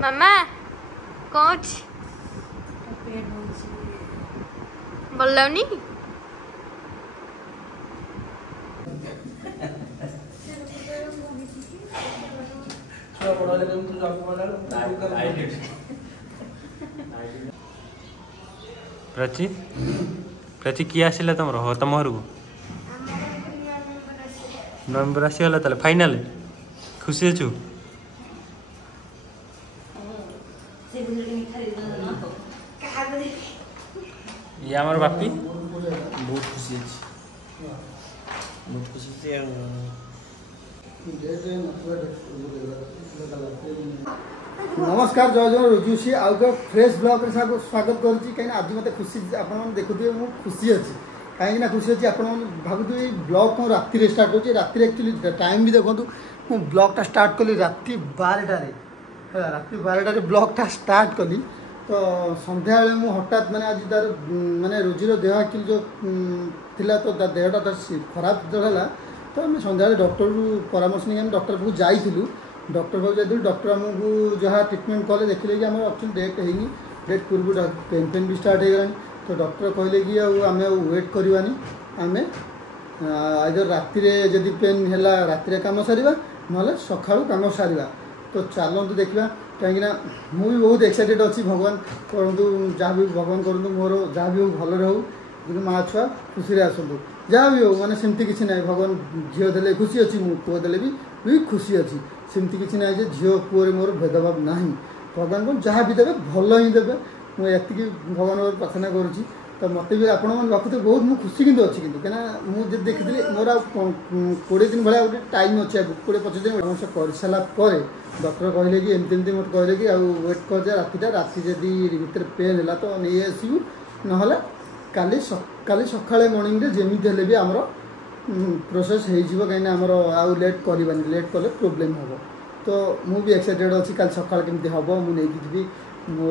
मामा कौन बोल लाउनी प्रची प्रची किए आसला तुम तुम घर को नवंबर आसीगला ताले फाइनल खुशी अच्छु ये आमर बापी बहुत खुशी बहुत खुशी नमस्कार जय जय रोजुशी आउ फ्रेश ब्लॉग स्वागत करुँच कहीं आज मत खुशी आप देखुए मुझे खुशी अच्छी कहीं खुशी अच्छी आप भावुए ब्लॉग कौन राति स्टार्ट हो राति एक्चुअली टाइम भी देखो मु ब्लॉगटा स्टार्ट कली राति 12टारे राति 12टारे ब्लॉगटा स्टार्ट कली तो सन्ध्या बेले मु हठात मैंने आज तार माने रोजीर देह एक्चुअली जो थिला तो देहटा खराब जो है तो आम सन्ध्या डॉक्टर परामर्श नहीं आम डॉक्टर पाक जाइलु डॉक्टर पाक जाइलु डॉक्टर आमको जहाँ ट्रिटमेंट कले देखिले कि आम एक्चुअली डेट है डेट पूर्व पेन पेन भी स्टार्ट हो गलानी तो डॉक्टर कहले कि आम वेट करवानी आम आइदर राति जदि पेन है राति कम सारा ना सका कम सारा तो चलतु देखा कहीं मुझे बहुत एक्साइटेड अच्छी भगवान करूँ जहाँ भी भगवान करूँ मोर जहाँ भी हो भल रहू कि माँ छुआ खुशी आसतु जहाँ भी हो माने सेमती किसी ना भगवान झील दे खुशी अच्छी मु पुआ दे भी खुशी अच्छी सेमती किसी ना झील पुअर मोर भेदभाव ना भगवान को जहाँ भी देवे भल ही देवे मुझे भगवान प्रार्थना करुँची तो मत भी आपण रखुते बहुत मुझे खुशी कितु अच्छी कि मुझे देखी मोर 20 दिन भाया गोटे टाइम अच्छे 20-25 दिन परामर्श कर सारापर डॉक्टर कहले कि एमती एमती मत कहले कि वेट कर जा राति जदि भितर पेन है तो नहीं आसू ना काली सकाଳେ मॉर्निंग रे जेमिति हेले भी आमर प्रोसेस हो कहीं आमर आउ लेट करवानी लेट कले प्रोब्लेम हम तो मुझे एक्साइटेड अच्छी काली सकाଳେ केमती हम मुझे जी मो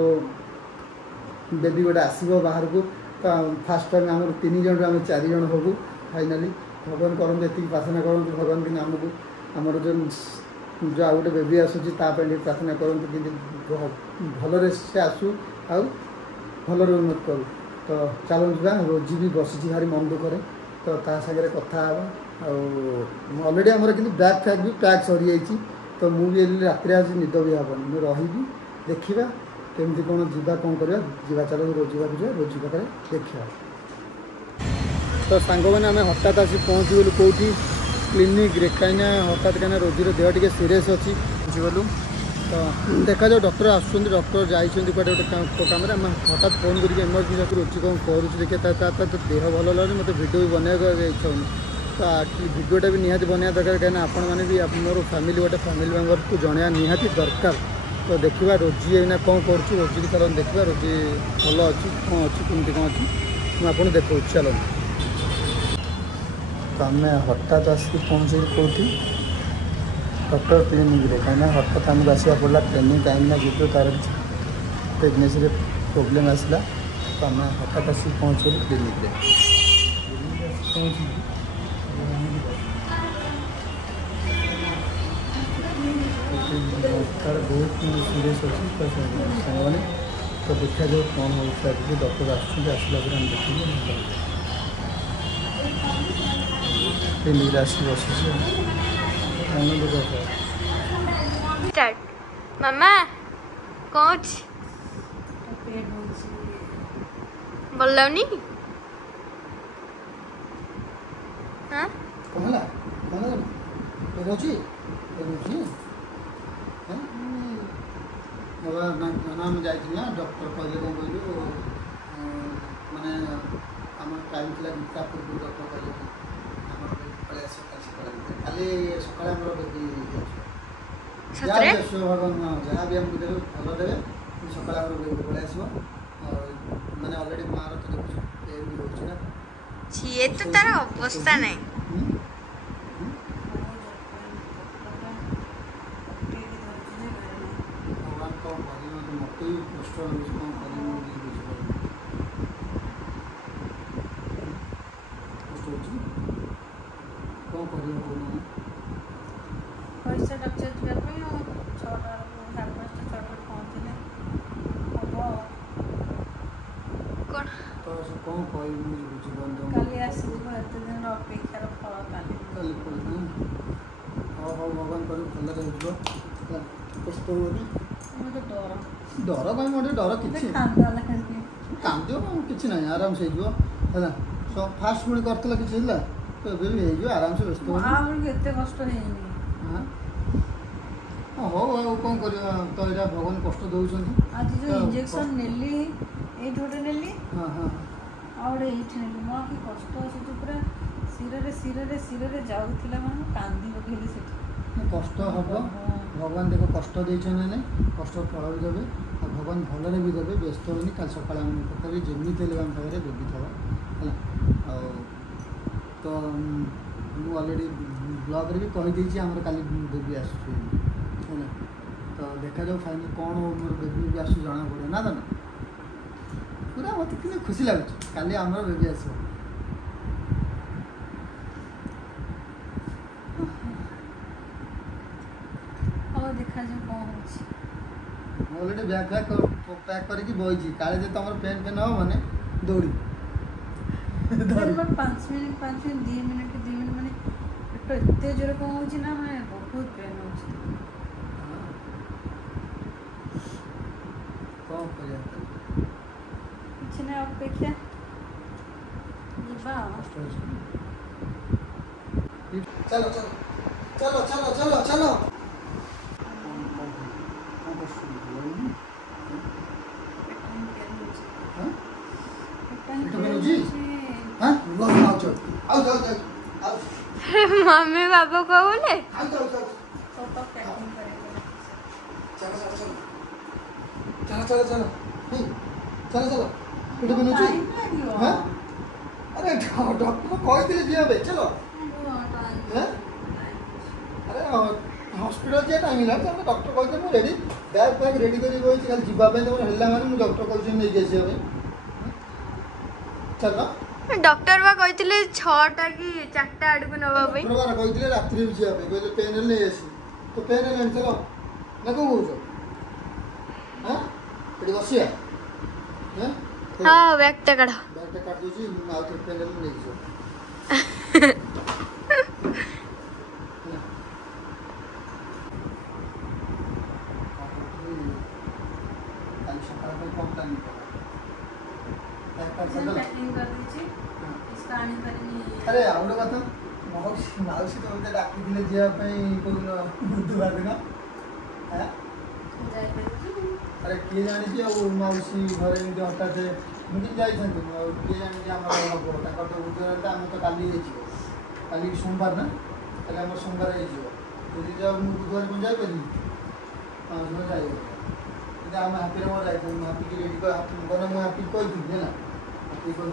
बेबी गोटे आसो बाहर को तो फास्ट टाइम आम 3 जन आम 4 जन हबू फाइनाली भगवान करते ये प्रार्थना करूँ भगवान कि आमको आमर जो आ गए बेबी आसूँ प्रार्थना करूँ कि भलरे से आसू आउ भलरे उन्नत करूँ तो चलता रोजी भी बसी भारी मन दुख तो सागर कथा अलरेडी आमर कि बैग फैग भी पैक सरी जाइए तो मुझे राति आज निद भी हेनी मुझे रही देखा केमती कौन जीवा कौन करवा चलो रोजी भाई रोजी पाखे देखा तो सांग मैंने आम हठात आसी पहुँची गलु कौटी क्लिनिक रे कहीं हठात कहीं रोजीर देह टी सीरीयस अच्छी बुझीगलु तो देखा जाओ डॉक्टर आसुँच डॉक्टर जाइए गोटे कम हठात फोन करके इमरजेंसी रोची कौन करुँच देखिए तो देह भल लगे मतलब भिडियो भी बनवा इच्छा हो तो एक्चुअली भिडियोटा भी निहाती बनवा दरकार कहीं आपण मैंने भी मोर फैमिली गोटे फैमिली मेम्बर को जनवा निहाती दरकार तो देखा रोजी एना कौन कर रोजी की चलो देखा रोजी भल अच्छी कौन अच्छी कमी कौन अच्छी मुझे देखा चलो तो आम हठात आसिक पहुँचे कौटी डॉक्टर क्लिनिक रे कहीं हठात आमको आसा पड़ा ट्रेनिंग कहीं जो तार प्रेगनेंसी प्रोब्लेम आसला तो आम हठात आसिक पहुँचल क्लिनिक रे तार बहुत सीरीयस अच्छी तो सारे तो देखा जाए कौन होता है डॉक्टर आसला हम देखिए क्लिनिक आस बस मामा कौन बोल लाउनी हाँ कहला कहला रोजी रोजी नाम जाइए डॉक्टर कहले कौन कहलु माने आम टाइम थी दुटा पूर्व डॉक्टर कहले पलि काली सकाଳେ आम भगवान जहाँ भी आमको देवे भल देवे सकाଳେ आम पलि आस मैंने अलरेडी मार तो देखो पेन भी रोचे ना ये तो तार अवस्था नहीं भगवान कौन कर मत ही कष्ट कौन पैसा डॉक्टर 6टा 5:30 6टा କ'ଣ କହିବି ମୁଁ ବୁଝିପାରୁନି କାଲି ଆସିଯିବ ଏତେ ଦିନର ଅପେକ୍ଷାର ଫଳ କାଲି। କାଲି ପଡ଼ିବ। ହଉ ହଉ ଭଗବାନ କରି ଭଲରେ ହେଇଯିବ ହେଲା, କଷ୍ଟ ହେବନି। ମୋତେ ଡର ଡର ପାଇଁ ମୋର ଡର କିଛି କାନ୍ଦ ଲାଗେ। କାନ୍ଦିବ କ'ଣ କିଛି ନାହିଁ, ଆରାମସେ ହେଇଯିବ ହେଲା। ଫାଷ୍ଟ ପୁଣି କରିଥିଲା କିଛି ହେଲା ତ ଏବେ ବି ହେଇଯିବ ଆରାମସେ, ବ୍ୟସ୍ତ ଆହୁରି ଏତେ କଷ୍ଟ ହେଇନି। ହଉ ଆଉ କ'ଣ କରିବା, ତ ଏଇଟା ଭଗବାନ କଷ୍ଟ ଦେଉଛନ୍ତି। ଆଜି ଯେଉଁ ଇଞ୍ଜେକ୍ସନ ନେଲି ଏଇଠି ଗୋଟେ ନେଲି, ହଁ ହଁ ଆଉ ଗୋଟେ ଏଇଠି ନେଲି। ମୋର କି କଷ୍ଟ ସେଠି ପୁରା ଶିରରେ ଶିରରେ ଶିରରେ ଯାଉଥିଲା, ମାନେ ମୁଁ କାନ୍ଦି ପକେଇଲି ସେଠି। କଷ୍ଟ ହେବ, ଭଗବାନ ଦେଖ କଷ୍ଟ ଦେଇଛନ୍ତି ନାଇଁ, କଷ୍ଟ ଫଳ ବି ଦେବେ ଆଉ ଭଗବାନ ଭଲରେ ବି ଦେବେ, ବ୍ୟସ୍ତ ହେଉନି। କାଲି ସକାଳେ ଆମେ କଥା ଯେମିତି ହେଲେ ଆମ ପାଖରେ ବେବି ଥବ ହେଲା। ଆଉ ତ ମୁଁ ଅଲରେଡ଼ି ବ୍ଲଗ୍ରେ ବି କହିଦେଇଛି ଆମର କାଲି ବେବି ଆସୁଛି ହେଲା। ତ ଦେଖାଯାଉ ଫାଇନାଲି କ'ଣ ମୋର ବେବି ଆସୁଛି ଜଣା ପଡ଼ିବ ନା ତ ନା। ପୁରା ମୋତେ କିନ୍ତୁ ଖୁସି ଲାଗୁଛି କାଲି ଆମର ବେବି ଆସିବ। ହଉ ଦେଖାଯାଉ କ'ଣ ହେଉଛି। ମୁଁ ଅଲରେଡ଼ି ବ୍ୟାଗ୍ ପ୍ୟାକ୍ କରିକି ବଇଛି, କାଳେ ଯେ ତୁମର ପେନ୍ ହେବ ମାନେ ଦୌଡ଼ି 5 ମିନିଟ୍ 2 ମିନିଟ୍ ମାନେ ପେଟ ଏତେ ଜୋରେ କ'ଣ ହେଉଛି ନା, ମାନେ ବହୁତ ପେନ୍ ହେଉଛି। କ'ଣ କରିବା, କିଛି ନାହିଁ, ଅପେକ୍ଷା ଯିବା ଆଉ। ଚାଲ ଚାଲ ଚାଲ ଚାଲ ଚାଲ ଚାଲ। मम्मी बाबा को बोले अरे डॉक्टर कहते जी भाई चलो अरे हॉस्पिटल जे टाइम है डॉक्टर कहते मुझे रेडी बैग पैक रेडी कर खाली जीवाई तुम है मैंने डॉक्टर कहते नहीं आसवा चल डॉक्टर बा कहते 6टा कि 4टा आड़क नवा कहते रात्रि भी जावाई कहते पेन नहीं आस तो पेन है चलो ना कौन कौच हाँ ये बसिया हाँ बैगटा काढ़ बैगटा काट दूसरी आउ थे पेन नहीं जाओ अरे आउ गोटे कथा माउसी तो मत डाकी जावाई कौन बुधवार दिन अरे किए जानी मौसी घरे हठात मुझे जाइए किए जानी तो बुधवार आम तो काली सोमवार ना कल आम सोमवार होगी जाओ बुधवार को जापरि जाइए आम हापी मोर जाइए हापी रेडी गने मुझे हापी कही है हापी कही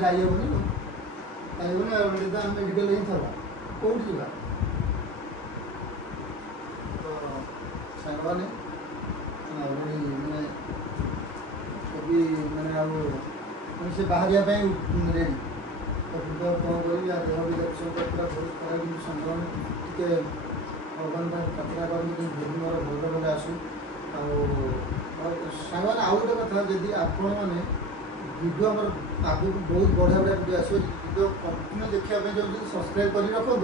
जाइबनी जाइबनी तो मेडिकल ही था कौटी जा सारे मैंने मैंने से बाहर रेडी तो कौन करी देह भी पूरा बहुत खराब संक्रमण टे भगवान प्रार्थना करें बेबी मोर भल भले आसू सांग आउ गोटे कथा जदि आपण मैंने वीडियो आम आगे बहुत बढ़िया बढ़िया वीडियो आसो वीडियो कंटिन्यू देखा जो सब्सक्राइब कर रखु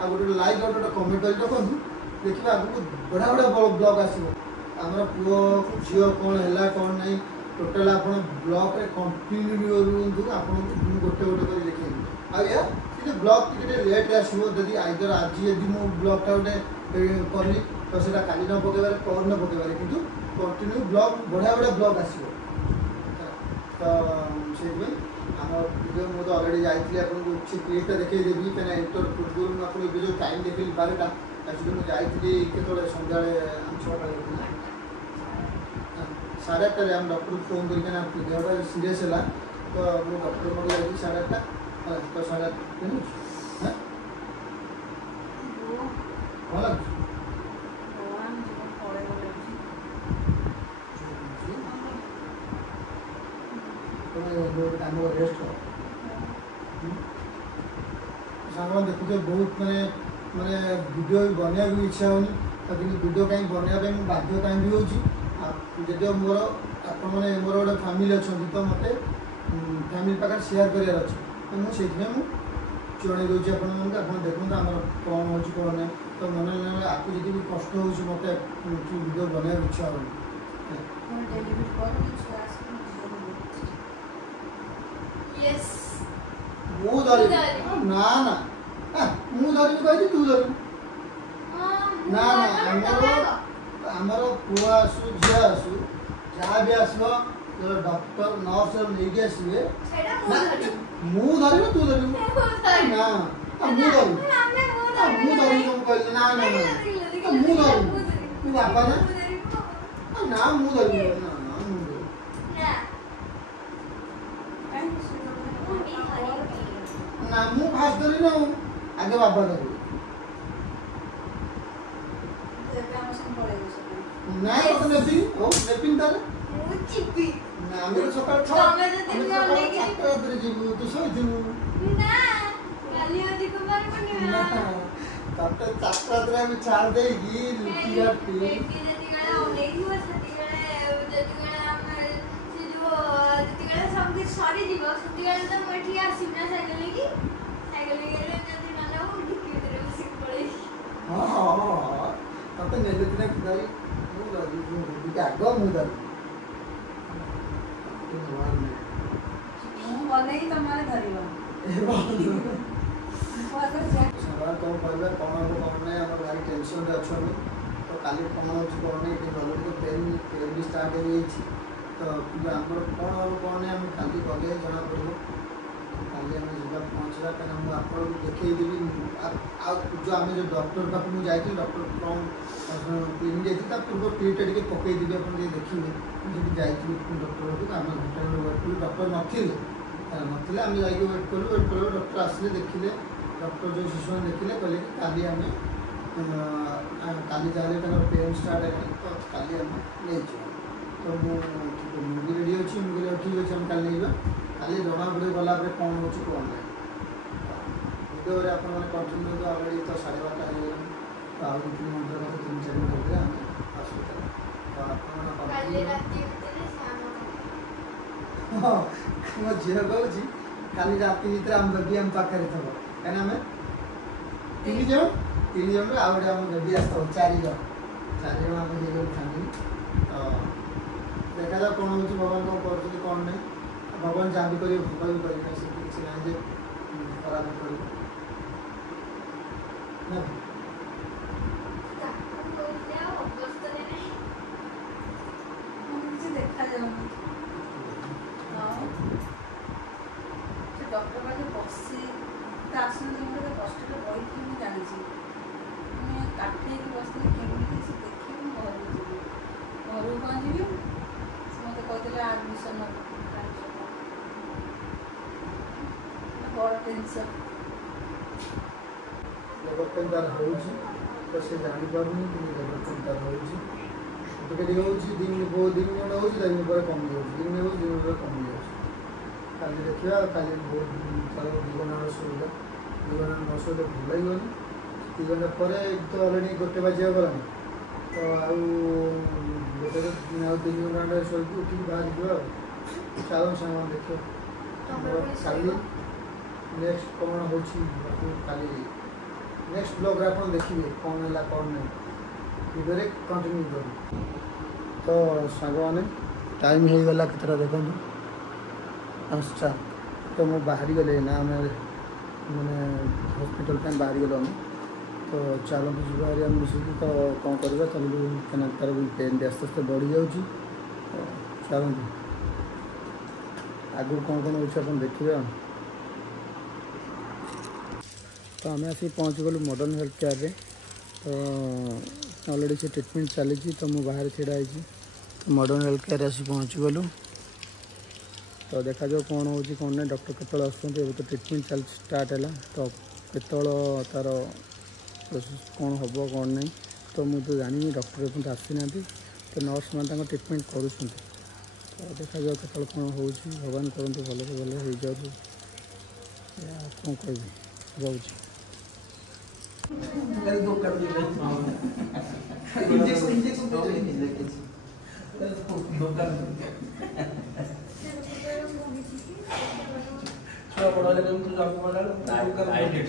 आ गोटे लाइक और गोटे कमेंट कर रखु देखिए आगे बढ़िया बढ़िया ब्लॉग आसो आमर पुओ झील कौन है कौन नहीं टोटाल आप ब्लॉग रे कंटिन्यू रुहतु आपको गोटे गोटे कर देखेबी आया ब्लॉग टे लेट आसो जदि आइदर आज यदि मु ब्लॉगटा गोटे कली तो से काली न पकेबार पर न पकेबार कि कंटिन्यू ब्लॉग बढ़िया बढ़िया ब्लॉग आसो तो से आम वीडियो मुझे अलरेडी जाइए आपको से क्लिपटा देखी देवी कहीं एंटर पूर्व मुझे जो टाइम देखी 12टा एक्चुअली मुझे जाइए केतने सन्ध्या 6टा 8:30 आम डॉक्टर फोन करके देहटा सीरीयस है तो मुझे डॉक्टर मोर जाइए 8:30 तो 8:30 भल तुम रेस्ट सांग देखुए बहुत माने वीडियो बनवाक भी इच्छा होनी वीडियो कहीं बनवाई बाध्य कहीं भी हो जदि मोर आपने मोर गोटे फैमिली अच्छा तो मत फैमिली पाखे सेयार करार अच्छे तो मुझे जन दूसरी आप देखते आम कौन हो कौन ना तो मन आपको जी भी कष्ट हो मत वीडियो बनवा इच्छा हो मु धरी ना ना मु धरी कही तू धरू ना ना आमर पुआ आसू झील आसू जहाँ भी आसो डॉक्टर नर्स लेके आसवे मु धरबी तू धरबी ना मु धरबी मु धरबी तुम कहले ना ना ना मु धरबी तू बापा ना ना मु धरबी ना ना मु ना मु फास्ट धरी ना आगे बाबा धरबी ना तो नेपिंग ओ नेपिंग तारे चिपी ना मेरे सकाळ तमे तो दिन में लेके रात्रि जीवु तू सोई जीवु ना काली आज कुमार बनिया तब चार में छाड़ देगी लुटी जाती बेटी जति गला ओनेगी बस जति गला हम से जो जति गला सब कुछ सारी जीव जति गला तो मठी आसी ना साइकिल गेले जति ना हो डिक्की रे उसी पड़े हां तब नेले दिन किदाई मु लगी जो आगो मु दर बने तुम्हारे धरिबा सवाल कौन कहबे कौन हो कौन नहीं हम भारी टेंशन रे अछन तो काली कौन हो कौन नहीं कि गलो तो पेन भी स्टार्ट हो गई तो हमर कौन हो कौन नहीं हम काली गले जना पड़ो काली हम जब पहुंचला त हम आपन को देखै देबी जो आमे जो डॉक्टर पाख मु जाई डॉक्टर कौन पेन जाई ता पूर्व पीरियड के पकई देबी अपन जे देखिबे जब जाई डॉक्टर को हम घंटा वेट करू डॉक्टर नथिले नथिले हम जाई वेट करू डॉक्टर आसले देखिले डॉक्टर जो शिशु देखिले कहले कि काली हमें काली जाले तक पेन स्टार्ट है तो काली हम ले तो मुझे रेडी अच्छी मुझे ठीक अच्छे हम काली नहीं काली जना पड़े गला कौन हो कौन ना वीडियो आप कंटिन्यू तो अलरेडी तो 12:30 हो गला तो 2-3 घंटा 3-4 मिनट हम हॉस्पिटल तो काली रात के शाम हाँ मो झील कहूँ काली राति भितर आम बेबी आम पाखे थब कहीं आम 3 जन आम बेबी आस 4 जन आम हो फैमिली तो देखा जाओ कौन हो भगवान कौन कर कौन नहीं भगवान जहाँ भी करेंगे भूल भी करेंगे से किसी ना जे खराब कर देखा जाऊँ डॉक्टर पाखे बसी आसन कष्ट बही मुझे जानी मैं काटे बस केमी से देखी घर जी घर कौन जी मत कहते आडमिशन बड़ टेंशन लेबर पेन तार हो तो से जानी पारनी कि लेबर पेन तार हो टिके हो दिन हो दिन पर कम दिन हो दिन पर कम काली देखा काली बहुत तार जीवन सुविधा जीवन नसुविधा भल लगे 2 घंटा पर तो अलरेडी 1 बजे गलानी तो गोटे 3 घंटा शोक उठ बाहर गया चलो सामान देख काली नेक्स्ट कौन हो काली नेक्स्ट ब्लॉग आप देखिए कौन है कौन नहीं वीडियो कंटिन्यू कर तो सांग मैंने टाइम हो गला केतटा देखो 5टा तो मु बाहरी गले ना आम मैंने हॉस्पिटल पे बाहरी गल तो चलते जुबारी आम मिसिकी तो कौन करवा चलू क्या तार पेन आस्ते आस्ते बढ़ी जाऊँगी तो चलते आगू कौन कौन हो देखिए तो आम आसिक पहुँच गलु मॉडर्न हेल्थ केयर रे तो ऑलरेडी से ट्रीटमेंट चली तो मुझे बाहर छिड़ा तो मॉडर्न हेल्थ केयर आसिक पहुँच गलु तो देखा जाओ कौन हो कौन ना डॉक्टर केत आसुँच तो ट्रीटमेंट चल स्टार्ट है तो केत तार प्रोसेस कौन हम कौन नहीं तो मुझे जानी डॉक्टर एपं आसी ना तो नर्स मैंने ट्रीटमेंट कर तो देखा जाओ केत कौन हो भगवान करते भल से भल हो जाऊ कौन कह रोज इंजेक्शन ଦୋକାନ ମୁଁ ଛୁଆ ବଡ଼ ହେଲେ ତୁ ଜନ୍ମ ହେଲା ନାଇଟ୍